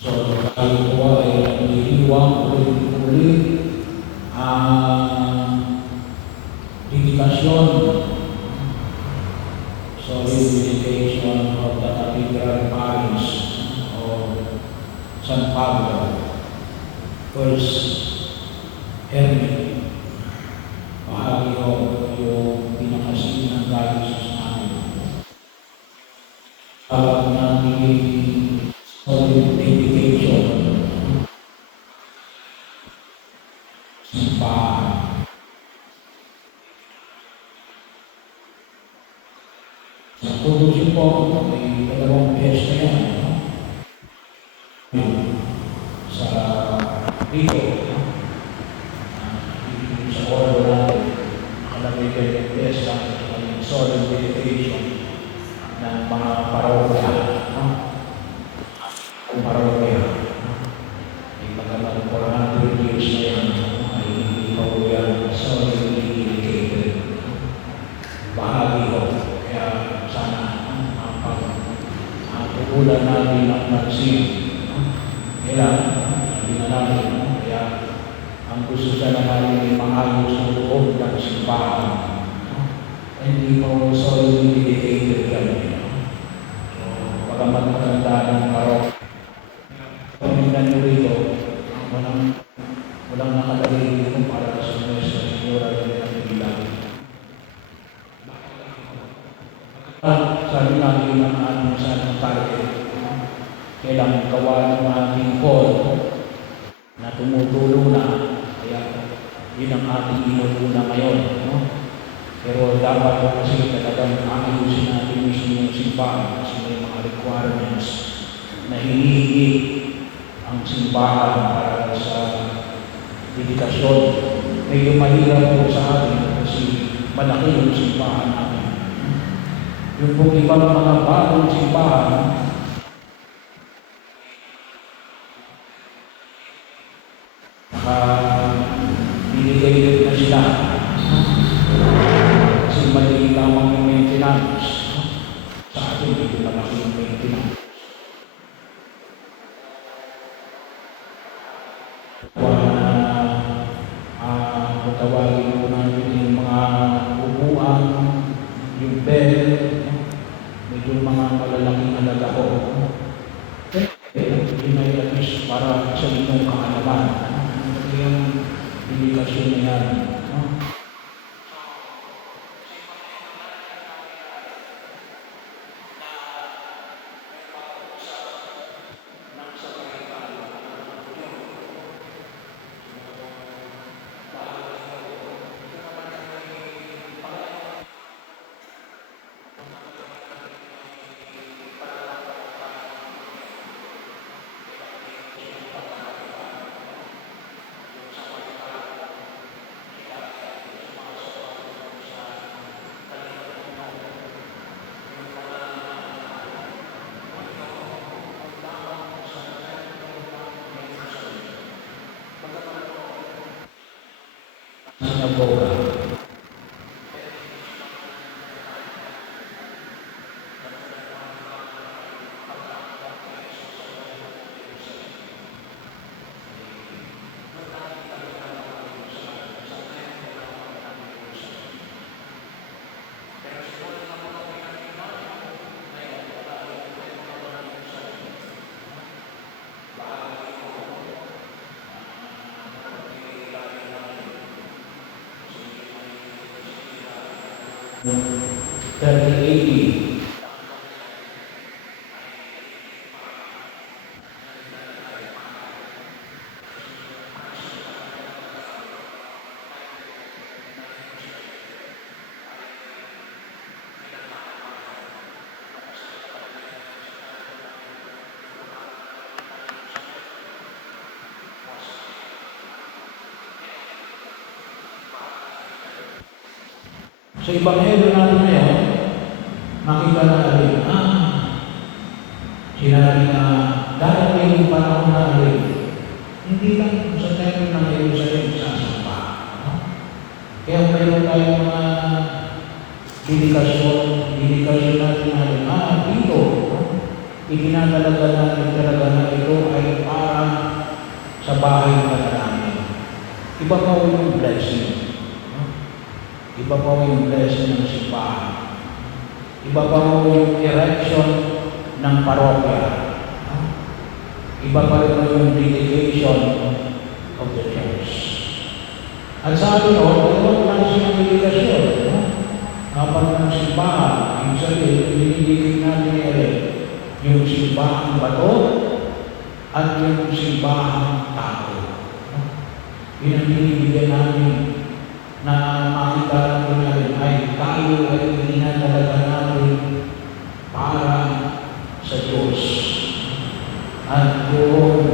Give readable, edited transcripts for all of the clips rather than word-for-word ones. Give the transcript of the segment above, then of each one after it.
So, tayo po ay nagdiriwang ulit-ulit ang dedikasyon, solid dedication of the Cathedral Parish of San Pablo, First Hermit. Bahagi ko yung pinakasin ng diocese namin. Tawag namin solid dedication, simbahan. Sa tuloy po, may dalawang beses na yan. Sa dito, sa order natin, nakalagay kayo beses sa solid dedication ng mga parokya. Kung parokya, may magalang 400 years na yan, ay hindi pa po yan solidly dedicated. Bahagi ko. Kaya sana ang pupulan natin ang pansin. Kailangan, sabi na natin, kaya ang gusto sana natin ay maayos ang loob ng simbahan. Hindi mo solidly dedicated yan. So, pagamat maganda ng parokya, pamilya nyo rito, walang nakalagay dito para sa Nuestra Señora de la Navidad. Sabi natin ang anong sa target, kailangan gawa ng ating call na tumutulong na, kaya yun ang ating inuluna ngayon. No? Pero dapat kasi talagang ayusin natin mismo yung simbahan kasi may mga requirements na hinihingi ang simbahan para sa dedikasyon. Medyo mahirap po sa atin kasi malaki yung simbahan natin. Yung pong ibang mga bagong simbahan, binigay na sila kasi mali lamang yung maintenance. Sa atin, hindi malaki yung maintenance. Tawagin po natin yung mga upuan, yung bell, medyo mga malalaking halaga ko. Yun ay at least para sa inyong kaalaman. Yung dedikasyon na yan. Sinagoga. Sa Ebanghelyo natin ngayon, makita natin, sinabi na darating yung panahon natin, hindi lang sa tayo ng Jerusalem sasamba. Kaya mayroon tayong mga dedikasyon natin na dito, itinatalaga natin talaga na ito ay Iba pa ho yung blessing. No? Iba pa ho yung blessing ng simbahan. Iba pa ho yung erection ng parokya. No? Iba pa rin ho yung dedication of the church. At sa atin ho, dalawang klase ng dedication. No? Kapag ng simbahan, yung sabihin, dinidikit natin yung simbahang bato at yung simbahang tao. Yun ang binibigyan namin na makita natin ay tayo ay dinadalaga natin para sa Diyos. At yung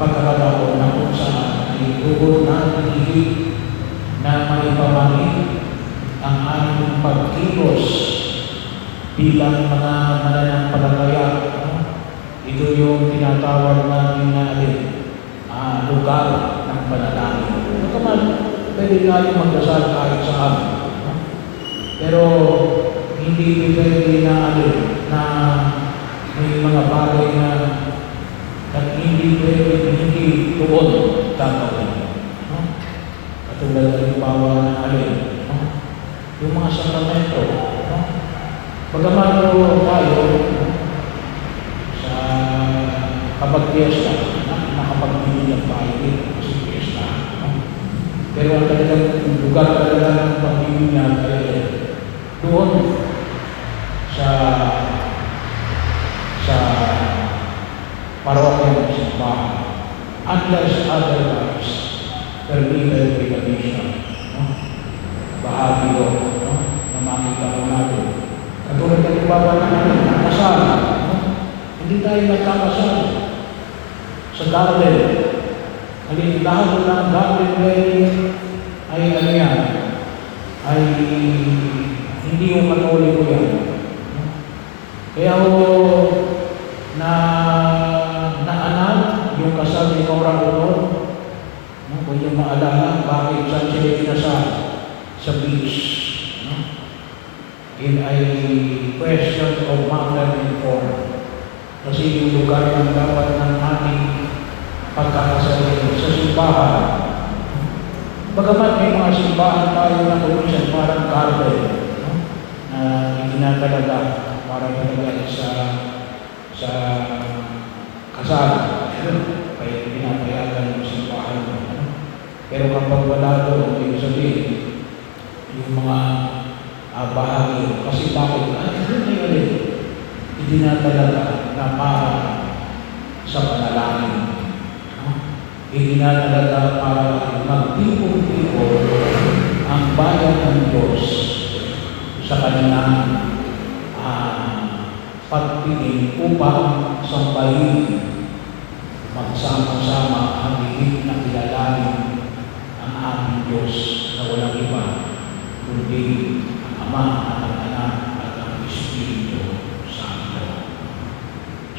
pagkakataon na kung saan ay doon natin higit na maipamangin ang ating pagkilos bilang mga mananampalataya. Ito yung tinatawag natin lugar ng panalangin. Bagaman, pwede natin magdasal kahit saan. Pero hindi pwede na may mga bagay na hindi pwede, hindi doon gagawin. Katulad ng halimbawa na yung mga sakramento. Bagaman tayo sa kapag piyesta, nakapagbili ng bahay kasi piyesta. Pero ang talagang lugar talaga ng pagbili niya ay doon sa parokya ng simbahan. Unless otherwise, permitted with the mission. Bahagi doon na makita ko natin. Katulad ng ibabaw na kasal. Hindi tayo nagkakasal sa garden. Lahat ng garden wedding ay ay hindi yung katoliko yan. Kaya naanak yung kasal ni Nora Honor. Kung yung maalala, bakit saan sila kinasal? Sa beach. In a question of matter and form. Kasi yung lugar ng dapat ng ating pagkakasalin sa simbahan. Bagamat may mga simbahan tayo na kumisan parang garden, na itinatalaga para talaga sa kasal. Kaya pinapayagan yung simbahan. Pero kapag wala doon, ibig sabihin, yung mga bahagi, kasi bakit? Itinatalaga na para sa panalangin. Itinatalaga para magtipon-tipon ang bayan ng Diyos sa kanilang pagpili upang sambahin magsama-sama ang higit na kilalanin ang ating Diyos na walang iba kundi ang Ama, ang Anak at ang Espiritu Santo.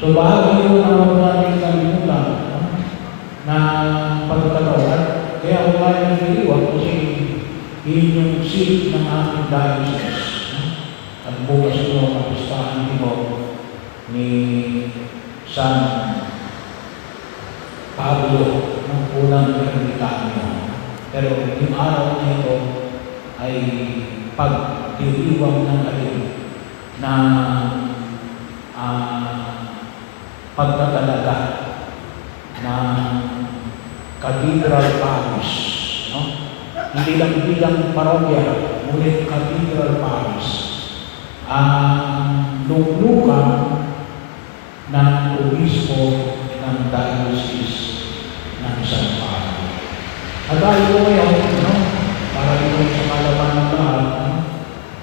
So bahagi yun ang natin kalimutan na pagkataon. Kaya kung tayo nagdiriwag kasi yun yung seat ng ating diocese. At bukas ito ang kapistahan ni San Pablo ng unang ermitanyo. Pero yung araw na ito ay pagdiriwang ng na pagtatalaga ng Cathedral Parish. Hindi lang bilang parokya, ngunit Cathedral Parish. Ang luklukan ng obispo ng diocese ng San Pablo. At tayo ngayon, para ito sa malaman ng lahat,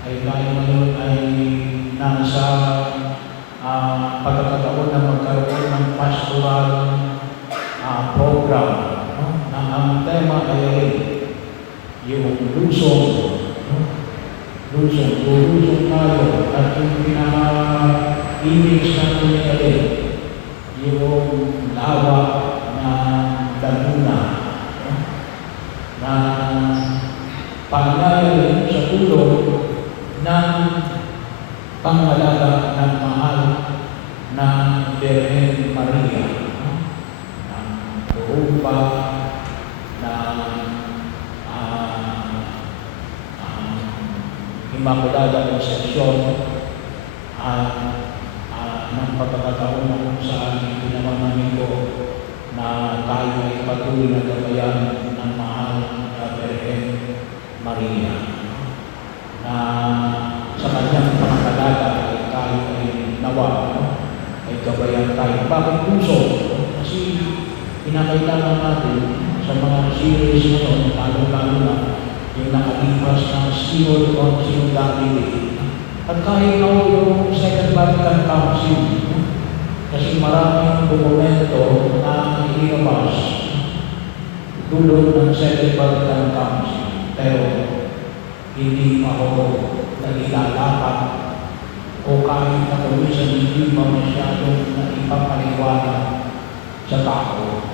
ay tayo ngayon ay nasa pagkakataon na magkaroon ng pastoral program na ang tema ay yung lusong. Lusong tayo at yung pinaka-image natin yung lawa na Laguna na pangyayari sa tulong ng pangalaga ng mahal na Birhen Maria, ng Europa, ng Immaculada Concepcion ng pagkakataon na kung saan pinamamanin ko na tayo ay patuloy na gabayan ng mahal na Birhen Maria, na sa kanyang pangkalala ay tayo ay nawa, ay gabayan tayo. Bakit puso? Kasi kinakailangan natin sa mga series ngayon, lalo-lalo na yung nakalipas ng Synod on Synodality. At kahit na yung Second Vatican Council, kasi maraming dokumento na inilabas dulot ng Second Vatican Council, pero hindi pa ako nagilalapat o kahit na kumisan hindi pa masyadong naipapaliwanag sa tao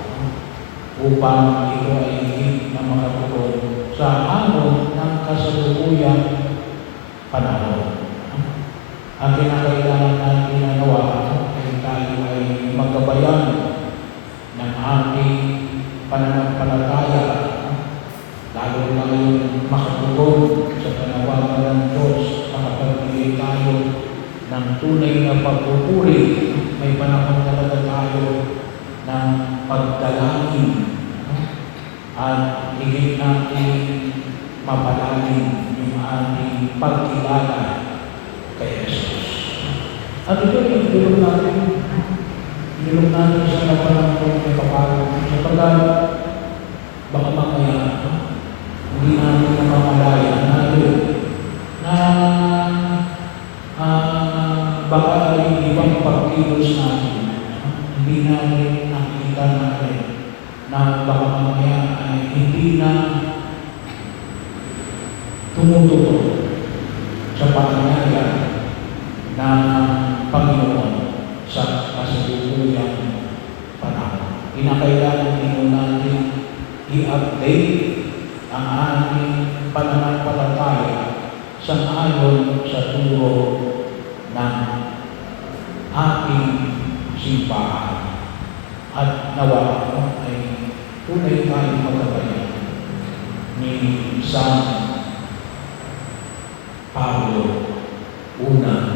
upang ito ay higit na makatulong sa anong ng kasalukuyang panahon. Ang kinakailangan natin ginagawa ay tayo ay magabayan ng ating pananampalataya, lalo na yung makatulong sa panawagan ng Diyos, makapagbigay tayo ng tunay na pagpupuri. May panahon talaga tayo ng pagdalangin at higit natin mapalalim yung ating pagkilala kay Jesus. At ito yung tulong natin sa laban ng kapatid. Sapagkat baka mamaya hindi natin nakamalaya na baka yung ibang pagkilos natin hindi natin nakikita natin na baka mamaya ay hindi na tumututo sa pangangaya ng Panginoon sa kasalukuyang panahon. Kinakailangan din natin i-update ang ating pananampalataya sa ayon sa turo ng ating simbahan. At nawa ay tunay tayong magabayan ni San Pablo una